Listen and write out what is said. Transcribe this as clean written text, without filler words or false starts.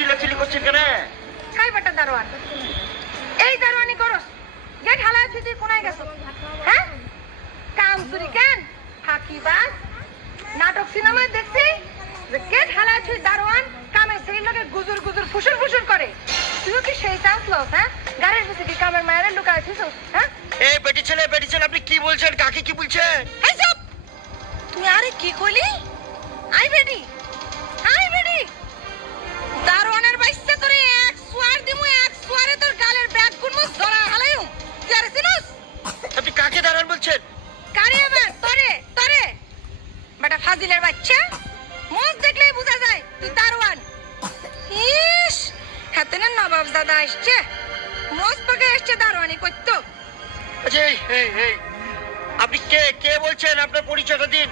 চিল্লাচিল্লি করছেন কেন? কাই বেটা দারোয়ান, এই দারোয়ানি করস, গেট হালায় তুই কোনায় গেছ? হ্যাঁ, কাম চুরি কেন? ফাঁকিবাজ। নাটক সিনেমায় দেখছি যে গেট হালায় তুই দারোয়ান কামের সেই লোকে গুজুর গুজুর ফুসুর ফুসুর করে। তুইও কি সেই চান্স লস? হ্যাঁ, গাড়ির পিছে কি কামের মায়ের লুকায় ছিস? হ্যাঁ, এই বেটি ছেলে আপনি কি বলছেন? কাকে কি বলছেন? এই চুপ! তুই আরে কি কইলি? আই বেডি, আই বেডি, দারোয়ানের বাইসে তোরে এক সোয়ার দিমু, এক সোয়ারে তোর গালের ব্যাগ গুনমু জরা হালাইউ। তুই আরে চিনোস? আপনি কাকে দাঁড়ান বলছেন? কারে এবার তোরে তোরে বেটা ফাজিলের বাচ্চা, মোজ দেখলেই বোঝা যায় তুই দারোয়ান। ইস, হাতে না নবাব দাদা আসছে, মোজ পাকে আসছে দারোয়ানি করতো। আচ্ছা এই আপনি কে বলছেন? আপনার পরিচয়টা দিন।